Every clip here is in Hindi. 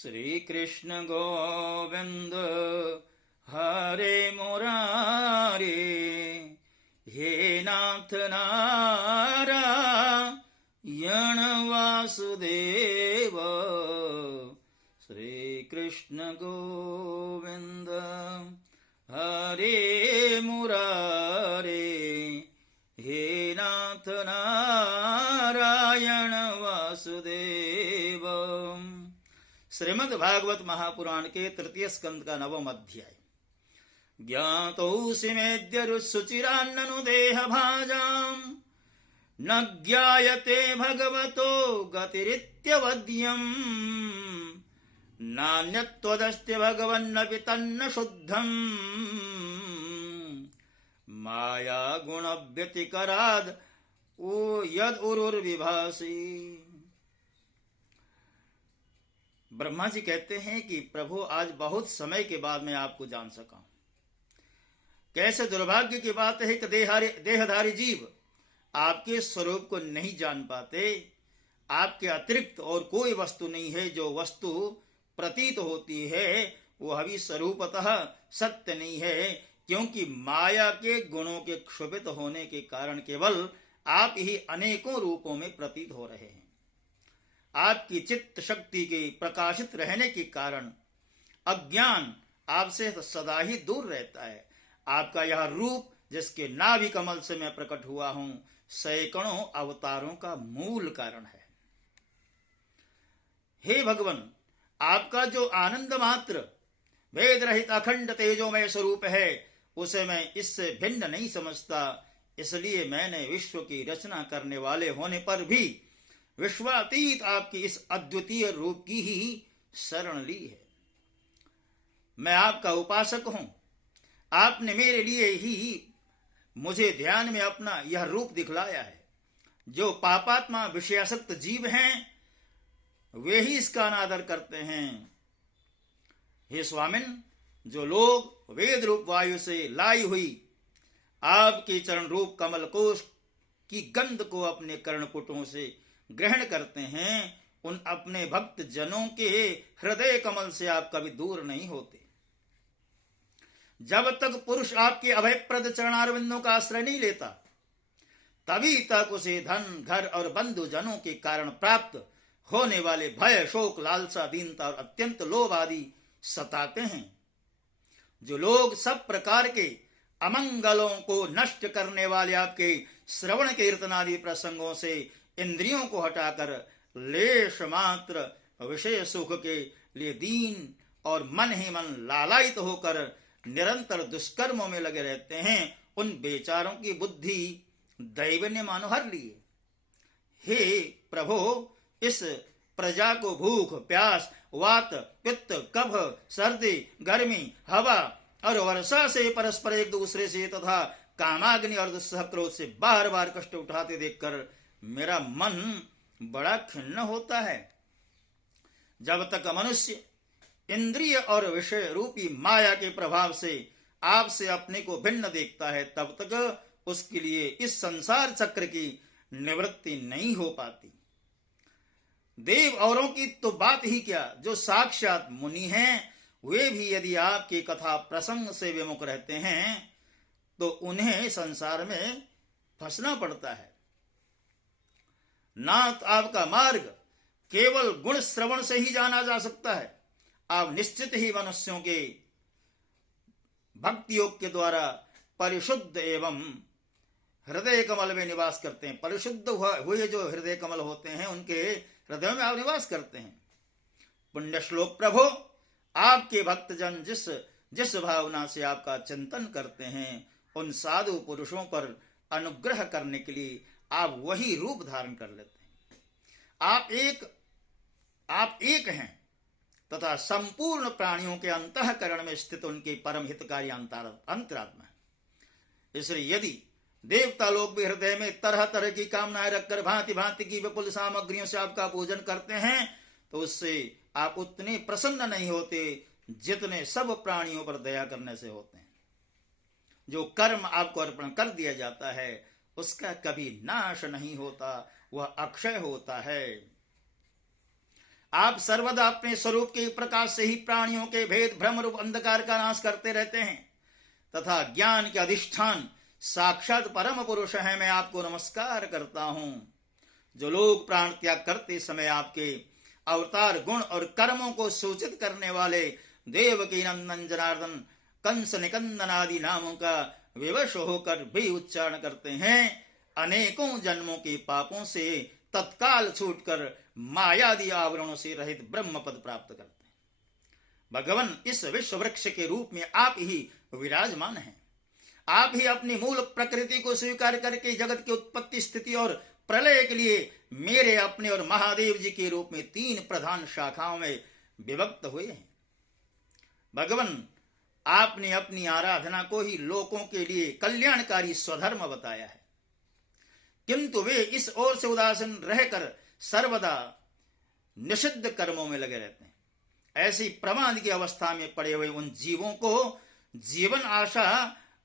श्री कृष्ण गोविंद हरे मुरारे, हे नाथ नारायण वासुदेव। श्री कृष्ण गोविंद हरे मुरारे, हे नाथ नारायण वासुदेव। श्रीमद् भागवत महापुराण के तृतीय स्कंद का 9वां अध्याय। ज्ञातोऽसि मेद्यरुसुचिरान्ननु देह भाजाम्, न ज्ञायते भगवतो गतिरित्यवद्यम्। नान्यत्वदस्ति भगवन्नपि तन्न शुद्धम्, माया गुण व्यतिकराद् यद् उरुर्विभासि। ब्रह्मा जी कहते हैं कि प्रभु, आज बहुत समय के बाद मैं आपको जान सका। कैसे दुर्भाग्य की बात है कि देहधारी जीव आपके स्वरूप को नहीं जान पाते। आपके अतिरिक्त और कोई वस्तु नहीं है। जो वस्तु प्रतीत होती है वो अभी स्वरूपतः सत्य नहीं है, क्योंकि माया के गुणों के क्षुभित होने के कारण केवल आप ही अनेकों रूपों में प्रतीत हो रहे हैं। आपकी चित्त शक्ति के प्रकाशित रहने के कारण अज्ञान आपसे सदा ही दूर रहता है। आपका यह रूप, जिसके नाभि कमल से मैं प्रकट हुआ हूं, सैकड़ों अवतारों का मूल कारण है। हे भगवान, आपका जो आनंद मात्र भेद रहित अखंड तेजोमय स्वरूप है, उसे मैं इससे भिन्न नहीं समझता। इसलिए मैंने विश्व की रचना करने वाले होने पर भी विश्वातीत आपकी इस अद्वितीय रूप की ही शरण ली है। मैं आपका उपासक हूं। आपने मेरे लिए ही मुझे ध्यान में अपना यह रूप दिखलाया है। जो पापात्मा विषयासक्त जीव हैं वे ही इसका अनादर करते हैं। हे स्वामिन, जो लोग वेद रूप वायु से लाई हुई आपके चरण रूप कमल कोश की गंध को अपने कर्णपुटों से ग्रहण करते हैं, उन अपने भक्त जनों के हृदय कमल से आप कभी दूर नहीं होते। जब तक पुरुष आपके अभयप्रद चरणारविंदों का आश्रय नहीं लेता, तभी तक उसे धन, घर और बंधु जनों के कारण प्राप्त होने वाले भय, शोक, लालसा, दीनता और अत्यंत लोभ आदि सताते हैं। जो लोग सब प्रकार के अमंगलों को नष्ट करने वाले आपके श्रवण कीर्तन आदि प्रसंगों से इंद्रियों को हटाकर लेश मात्र विषय सुख के लिए दीन और मन ही मन लालायित होकर निरंतर दुष्कर्मों में लगे रहते हैं, उन बेचारों की बुद्धि दैव ने मानो हर ली है। हे प्रभु, इस प्रजा को भूख, प्यास, वात, पित्त, कफ, सर्दी, गर्मी, हवा और वर्षा से परस्पर एक दूसरे से तथा कामाग्नि और दुस्सह क्रोध से बार बार कष्ट उठाते देखकर मेरा मन बड़ा खिन्न होता है। जब तक मनुष्य इंद्रिय और विषय रूपी माया के प्रभाव से आपसे अपने को भिन्न देखता है, तब तक उसके लिए इस संसार चक्र की निवृत्ति नहीं हो पाती। देव औरों की तो बात ही क्या, जो साक्षात मुनि हैं, वे भी यदि आपके कथा प्रसंग से विमुख रहते हैं तो उन्हें संसार में फंसना पड़ता है। नाथ, आपका मार्ग केवल गुण श्रवण से ही जाना जा सकता है। आप निश्चित ही मनुष्यों के भक्ति योग के द्वारा परिशुद्ध एवं हृदय कमल में निवास करते हैं। परिशुद्ध हुए जो हृदय कमल होते हैं, उनके हृदय में आप निवास करते हैं। पुण्य श्लोक प्रभु, आपके भक्तजन जिस भावना से आपका चिंतन करते हैं, उन साधु पुरुषों पर अनुग्रह करने के लिए आप वही रूप धारण कर लेते हैं। आप एक हैं तथा संपूर्ण प्राणियों के अंतःकरण में स्थित उनके परम हितकारी अंतरात्मा है। इसलिए यदि देवता लोग भी हृदय में तरह तरह की कामनाएं रखकर भांति भांति की विपुल सामग्रियों से आपका पूजन करते हैं, तो उससे आप उतने प्रसन्न नहीं होते जितने सब प्राणियों पर दया करने से होते हैं। जो कर्म आपको अर्पण कर दिया जाता है उसका कभी नाश नहीं होता, वह अक्षय होता है। आप सर्वदा अपने स्वरूप के प्रकाश से ही प्राणियों के भेद भ्रम रूप अंधकार का नाश करते रहते हैं तथा ज्ञान के अधिष्ठान साक्षात परम पुरुष है। मैं आपको नमस्कार करता हूं। जो लोग प्राण त्याग करते समय आपके अवतार गुण और कर्मों को सूचित करने वाले देवकी नंदन जनार्दन कंस निकंदन आदि नामों का विवश होकर भी उच्चारण करते हैं, अनेकों जन्मों के पापों से तत्काल छूटकर मायादि आवरणों से रहित ब्रह्म पद प्राप्त करते हैं। भगवान इस विश्व वृक्ष के रूप में आप ही विराजमान हैं। आप ही अपनी मूल प्रकृति को स्वीकार करके जगत की उत्पत्ति स्थिति और प्रलय के लिए मेरे अपने और महादेव जी के रूप में 3 प्रधान शाखाओं में विभक्त हुए हैं। भगवान आपने अपनी आराधना को ही लोगों के लिए कल्याणकारी स्वधर्म बताया है, किंतु वे इस ओर से उदासीन रहकर सर्वदा निषिद्ध कर्मों में लगे रहते हैं। ऐसी प्रमाद की अवस्था में पड़े हुए उन जीवों को जीवन आशा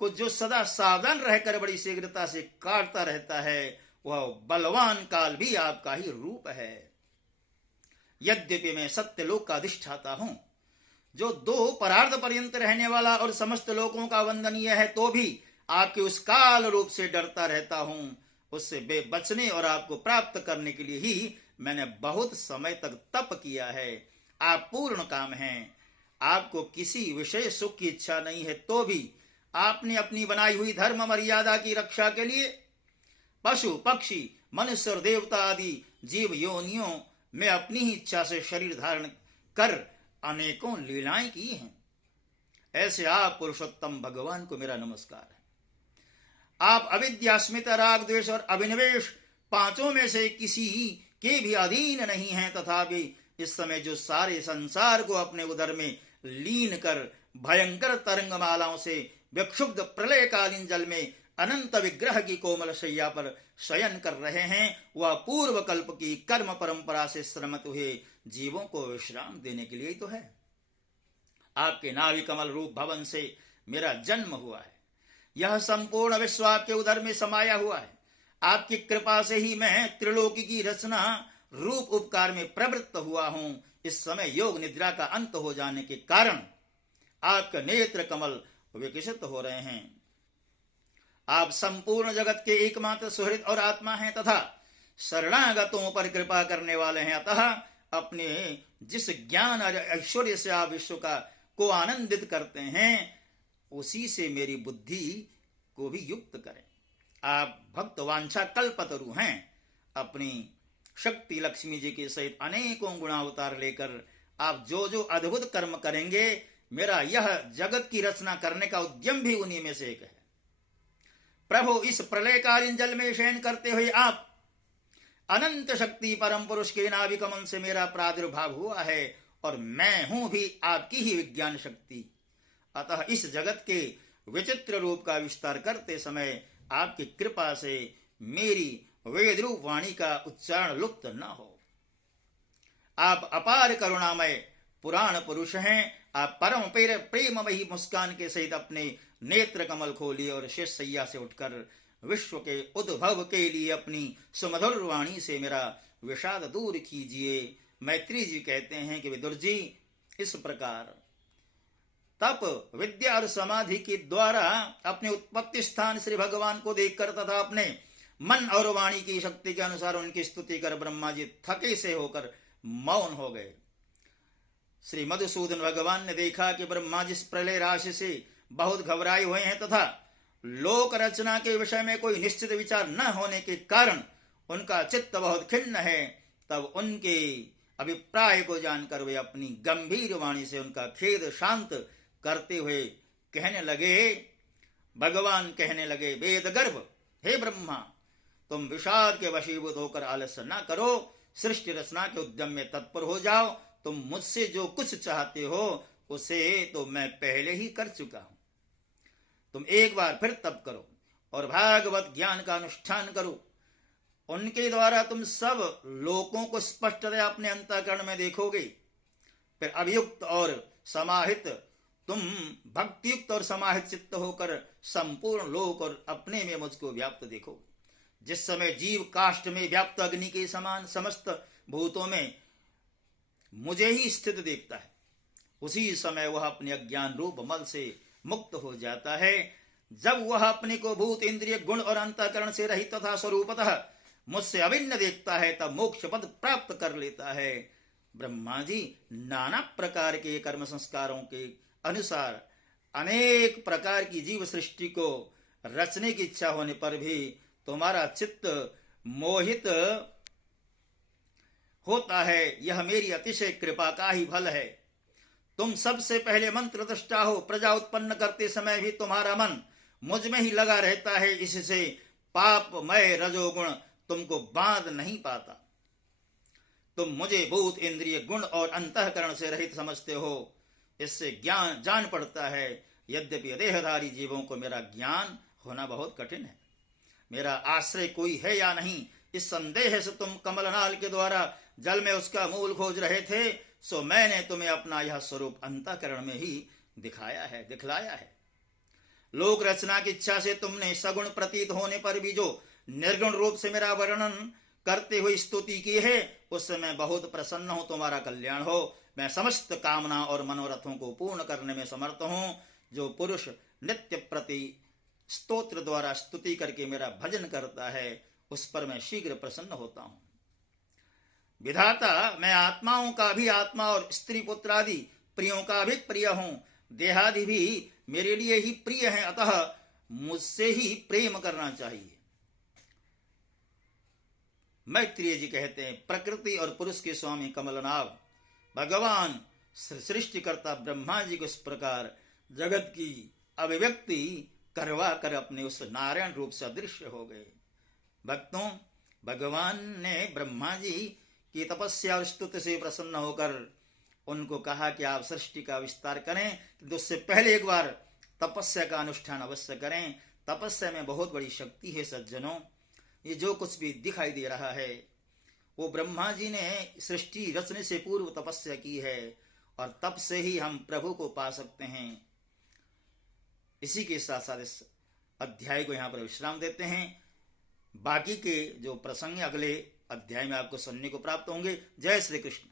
को जो सदा सावधान रहकर बड़ी शीघ्रता से काटता रहता है, वह बलवान काल भी आपका ही रूप है। यद्यपि मैं सत्यलोक का अधिष्ठाता हूं, जो 2 परार्ध पर्यंत रहने वाला और समस्त लोकों का वंदनीय है, तो भी आपके उस काल रूप से डरता रहता हूं। उससे बचने और आपको प्राप्त करने के लिए ही मैंने बहुत समय तक तप किया है। आप पूर्ण काम हैं, आपको किसी विषय सुख की इच्छा नहीं है, तो भी आपने अपनी बनाई हुई धर्म मर्यादा की रक्षा के लिए पशु पक्षी मनुष्य और देवता आदि जीव योनियों में अपनी ही इच्छा से शरीर धारण कर अनेकों लीलाएं की हैं। ऐसे आप पुरुषोत्तम भगवान को मेरा नमस्कार है। आप अविद्या स्मित राग द्वेष और अभिनिवेश 5 में से किसी के भी अधीन नहीं हैं, तथापि इस समय जो सारे संसार को अपने उदर में लीन कर भयंकर तरंगमालाओं से विक्षुब्ध प्रलयकालीन जल में अनंत विग्रह की कोमल शैया पर शयन कर रहे हैं, वह पूर्व कल्प की कर्म परंपरा से श्रमित हुए जीवों को विश्राम देने के लिए तो है। आपके नाभि कमल रूप भवन से मेरा जन्म हुआ है। यह संपूर्ण विश्व आपके उदर में समाया हुआ है। आपकी कृपा से ही मैं त्रिलोकी की रचना रूप उपकार में प्रवृत्त हुआ हूं। इस समय योग निद्रा का अंत हो जाने के कारण आपके नेत्र कमल विकसित हो रहे हैं। आप संपूर्ण जगत के एकमात्र सुहृद और आत्मा हैं तथा शरणागतों पर कृपा करने वाले हैं। अतः अपने जिस ज्ञान और ऐश्वर्य से आप विश्व को आनंदित करते हैं, उसी से मेरी बुद्धि को भी युक्त करें। आप भक्त वांछा कल्पतरु हैं। अपनी शक्ति लक्ष्मी जी के सहित अनेकों गुणावतार लेकर आप जो जो अद्भुत कर्म करेंगे, मेरा यह जगत की रचना करने का उद्यम भी उन्हीं में से एक है। प्रभु, इस प्रलयकालीन जल में शयन करते हुए आप अनंत शक्ति परम पुरुष के नाभि कमल से मेरा प्रादुर्भाव हुआ है और मैं हूं भी आपकी ही विज्ञान शक्ति। अतः इस जगत के विचित्र रूप का विस्तार करते समय आपकी कृपा से मेरी वेद रूप वाणी का उच्चारण लुप्त न हो। आप अपार करुणामय पुराण पुरुष हैं। आप परम प्रेममयी मुस्कान के सहित अपने नेत्र कमल खोलिए और शेष सैया से उठकर विश्व के उद्भव के लिए अपनी सुमधुर वाणी से मेरा विषाद दूर कीजिए। मैत्री जी कहते हैं कि विदुर जी, इस प्रकार तप विद्या और समाधि के द्वारा अपने उत्पत्ति स्थान श्री भगवान को देखकर तथा अपने मन और वाणी की शक्ति के अनुसार उनकी स्तुति कर ब्रह्मा जी थके से होकर मौन हो गए। श्री मधुसूदन भगवान ने देखा कि ब्रह्मा जी इस प्रलय राशि से बहुत घबराए हुए हैं तथा लोक रचना के विषय में कोई निश्चित विचार न होने के कारण उनका चित्त बहुत खिन्न है। तब उनके अभिप्राय को जानकर वे अपनी गंभीर वाणी से उनका खेद शांत करते हुए कहने लगे, भगवान कहने लगे, वेद गर्भ, हे ब्रह्मा, तुम विषाद के वशीभूत होकर आलस्य न करो, सृष्टि रचना के उद्यम में तत्पर हो जाओ। तुम मुझसे जो कुछ चाहते हो उसे तो मैं पहले ही कर चुका हूं। तुम एक बार फिर तप करो और भागवत ज्ञान का अनुष्ठान करो। उनके द्वारा तुम सब लोकों को स्पष्टतः अपने अंतःकरण में देखोगे। फिर अभियुक्त और समाहित तुम भक्तियुक्त और समाहित चित्त होकर संपूर्ण लोक और अपने में मुझको व्याप्त देखोगे। जिस समय जीव काष्ठ में व्याप्त अग्नि के समान समस्त भूतों में मुझे ही स्थित देखता है। उसी समय वह अपने अज्ञान रूप मल से मुक्त हो जाता है। जब वह अपने को भूत, इंद्रिय, गुण और अंतःकरण से रहित तथा स्वरूपतः मुझसे अभिन्न देखता है, तब मोक्ष पद प्राप्त कर लेता है। ब्रह्मा जी, नाना प्रकार के कर्म संस्कारों के अनुसार अनेक प्रकार की जीव सृष्टि को रचने की इच्छा होने पर भी तुम्हारा चित्त मोहित होता है। यह मेरी अतिशय कृपा का ही फल है। तुम सबसे पहले मंत्र दृष्टा हो। प्रजा उत्पन्न करते समय भी तुम्हारा मन मुझ में ही लगा रहता है। इससे पापमय रजोगुण तुमको बांध नहीं पाता। तुम मुझे भूत, इंद्रिय, गुण और अंतःकरण से रहित समझते हो। इससे ज्ञान जान पड़ता है, यद्यपि देहधारी जीवों को मेरा ज्ञान होना बहुत कठिन है। मेरा आश्रय कोई है या नहीं, इस संदेह से तुम कमलनाल के द्वारा जल में उसका मूल खोज रहे थे, सो मैंने तुम्हें अपना यह स्वरूप अंतःकरण में ही दिखलाया है। लोक रचना की इच्छा से तुमने सगुण प्रतीत होने पर भी जो निर्गुण रूप से मेरा वर्णन करते हुए स्तुति की है, उससे मैं बहुत प्रसन्न हूं। तुम्हारा कल्याण हो। मैं समस्त कामना और मनोरथों को पूर्ण करने में समर्थ हूं। जो पुरुष नित्य प्रति स्तोत्र द्वारा स्तुति करके मेरा भजन करता है, उस पर मैं शीघ्र प्रसन्न होता हूं। विधाता, मैं आत्माओं का भी आत्मा और स्त्री पुत्र आदि प्रियों का भी प्रिय हूं। देहादि भी मेरे लिए ही प्रिय हैं, अतः मुझसे ही प्रेम करना चाहिए। मैत्रेय जी कहते हैं, प्रकृति और पुरुष के स्वामी कमलनाभ भगवान सृष्टिकर्ता ब्रह्मा जी को इस प्रकार जगत की अभिव्यक्ति करवा कर अपने उस नारायण रूप से अदृश्य हो गए। भक्तों, भगवान ने ब्रह्मा जी की तपस्या और स्तुति से प्रसन्न होकर उनको कहा कि आप सृष्टि का विस्तार करें, किंतु उससे पहले एक बार तपस्या का अनुष्ठान अवश्य करें। तपस्या में बहुत बड़ी शक्ति है सज्जनों। ये जो कुछ भी दिखाई दे रहा है वो ब्रह्मा जी ने सृष्टि रचने से पूर्व तपस्या की है, और तब से ही हम प्रभु को पा सकते हैं। इसी के साथ साथ इस अध्याय को यहाँ पर विश्राम देते हैं। बाकी के जो प्रसंग अगले अध्याय में आपको सुनने को प्राप्त होंगे। जय श्री कृष्ण।